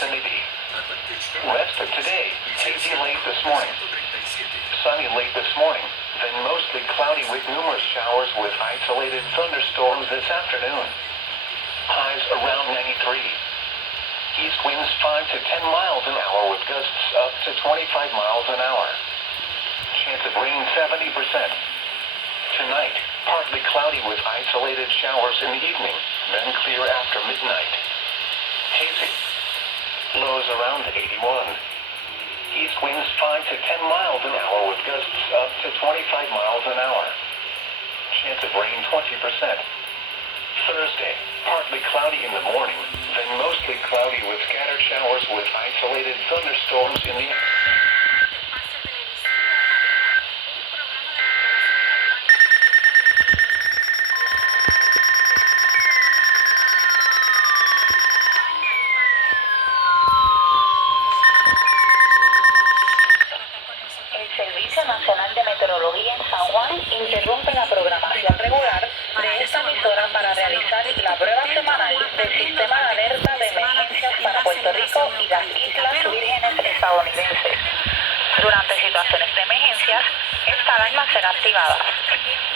vicinity. Rest of today, hazy late this morning. Sunny late this morning, then mostly cloudy with numerous showers with isolated thunderstorms this afternoon. Highs around 93. East winds 5 to 10 miles an hour with gusts up to 25 miles an hour. Chance of rain 70%. Tonight, partly cloudy with isolated showers in the evening, then clear after midnight. Hazy. Lows around 81. East winds 5 to 10 miles an hour with gusts up to 25 miles an hour. Chance of rain 20%. Thursday, partly cloudy in the morning, then mostly cloudy with scattered showers with isolated thunderstorms in the afternoon. Nacional de Meteorología en San Juan interrumpe la programación regular de esta emisora para realizar la prueba semanal del sistema de alerta de emergencias para Puerto Rico y las Islas Vírgenes estadounidenses. Durante situaciones de emergencias, esta alarma será activada.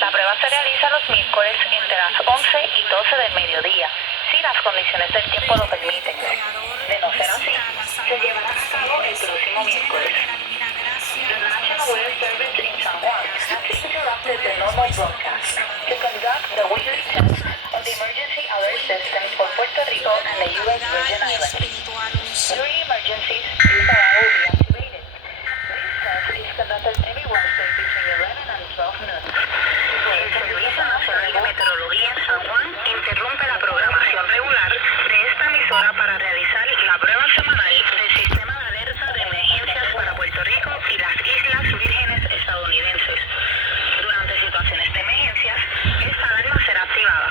La prueba se realiza los miércoles entre las 11 y 12 del mediodía, si las condiciones del tiempo lo permiten. De no ser así, se llevará a cabo el próximo miércoles. The National Weather Service in San Juan has interrupted the normal broadcast to conduct the weekly test of the emergency alert systems for Puerto Rico and the U.S. Virgin Islands. 3 emergencies this hour will be activated. This test is conducted every Wednesday between 11 and 12 noon. El Servicio Nacional de Meteorología en San Juan interrumpe la programación regular de esta emisora para realizar la prueba semanal del sistema de alerta de emergencias para Puerto Rico y las Islas Vírgenes estadounidenses. Durante situaciones de emergencias, esta alarma será activada.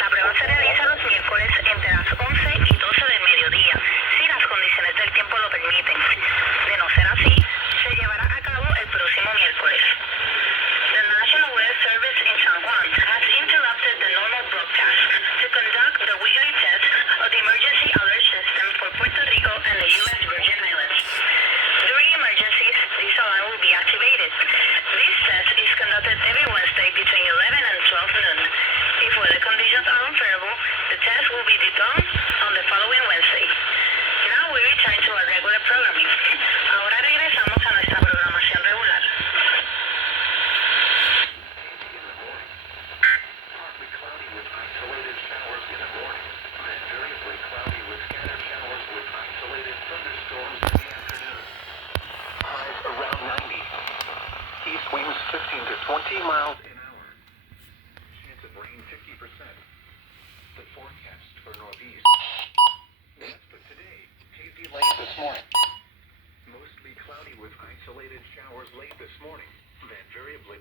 La prueba se realiza los miércoles entre las 11 y 12 del mediodía, si las condiciones del tiempo lo permiten. De no ser así, se llevará a cabo el próximo miércoles. The National Weather Service in San Juan has interrupted the normal broadcast to conduct the weekly test of the emergency alert system for Puerto Rico and the U.S. Virgin Islands. 3 emergencies this alarm will be activated. This test is conducted every Wednesday between 11 and 12 noon. If weather conditions are unfavorable, the test will be done on the following Wednesday. Now we return to our regular programming. Ahora regresamos a nuestra programación regular. Partly cloudy with isolated showers in the morning, then variably cloudy with scattered showers with isolated thunderstorms in the afternoon. Highs around 90. East winds 15 to 20 miles an hour. Chance of rain 50%. The forecast for northeast. That's for today. Hazy late this morning. Mostly cloudy with isolated showers late this morning, then variably